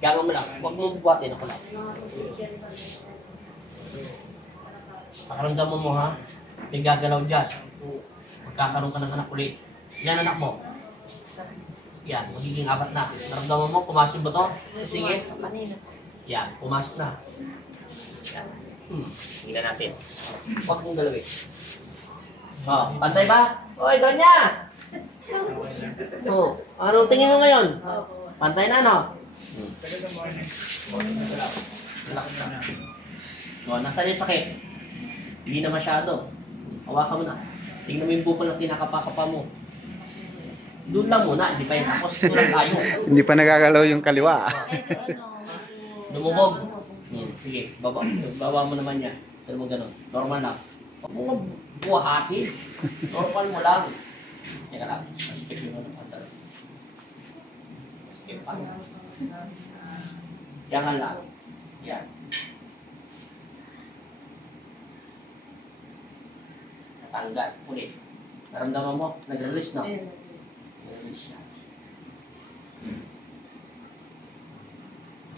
Kaya nga mo lang, huwag mong bubuhatin ako lang. Pakaramdaman mo ha, may gagalaw dyan. Magkakaroon ka ng anak ulit. Yan anak mo. Yan, magiging 4 na. Naramdaman mo, pumasok ba to? Sige. Yan, pumasok na. Yan. Tingnan natin. Huwag mong galawin. Oh, pantay ba? Hoy, Donya! Oh, anong tingin mo ngayon? Pantay na, no? Oh, nasa yung sakit? Hindi na masyado. Hawakan mo na. Tingnan mo yung bukol na kinakapakapa mo. Doon lang muna, hindi pa yung tapos. Tulang tayo. Hindi pa nagagalaw yung kaliwa. Lumubog. Sige, baba mo naman yan. Pero mo ganun. Normal lang. Huwag mo buhatin. Normal mo lang. Teka lang. Skip yung ano pantal. Skip pa. Jangan lang. Yan. Natanggal. Ulit. Naramdaman mo? Nag-release na? Nag-release siya.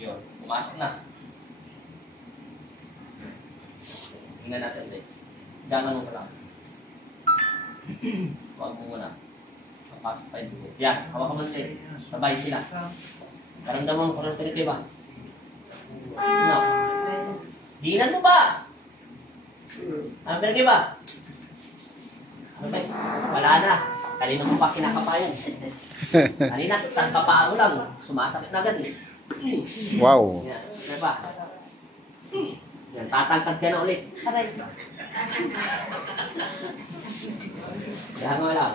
Yun. Pumasok na. Tingnan natin din. Gangan mo pa lang. Huwag mo muna. Papasok pa yung dugo. Yan. Hawakan mo natin. Sabay sila. Karamdaman mo kung ano ba? No. Diinan mo ba? Ano pinagay ba? Ano ba? Wala na. Kanina mo pa kinakapayan. Kanina, isang kaparo lang. Sumasakit na agad eh. Wow. Yan. Ano ba? Yan, tatangkad ka na ulit. Kaya nga lang.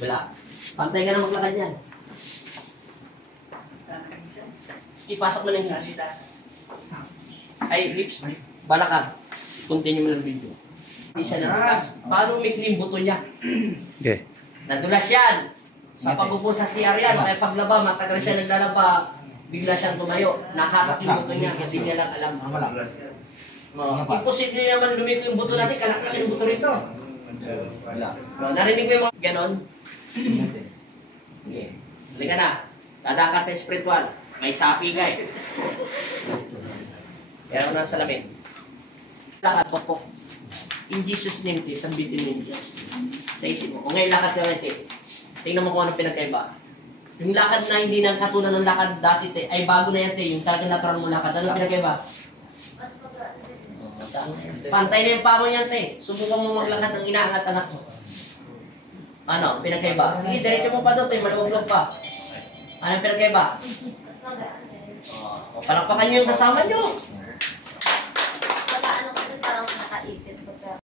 Wala. Pantay ka na maglakad yan. Ipasok mo lang yung lips. Ay, lips. Balakad. Continue mo lang video. Hindi siya nadulas. Paano umikli yung buto niya? Okay. Nadulas yan. Sa pag-upo sa CR yan. Kaya paglaba, matagal siya naglalaba. Bigla siyang tumayo. Naharap yung buto niya kasi niya lang alam. Imposible naman lumiko yung buto natin. Kalak-lak yung buto rito. Narinig mo yung mga ganon? Sige. Halika na. Tada ka sa spiritual. May sapi ka eh. Kaya ako na sa lamin. Lakad po. In Jesus' name, te. Sambitin mo in Jesus' name. Sa isip mo. Kung ngayon lakad ka rin, te. Tingnan mo kung anong pinagkaiba. Yung lakad na hindi nang katulad ng lakad dati, te. Ay bago na yan, te. Yung talaga natural mo lakad. Anong pinagkaiba? Pantay na yung pamo niyan, te. Subukan mo maglakad ng inaangat-angat mo. Ano? Pinagkaiba? Sige, diretso mo pa doon, te. Maluwag-log pa. Anong pinagkaiba? Palakpakan nyo yung kasama nyo. Ano kasi parang nakaipit.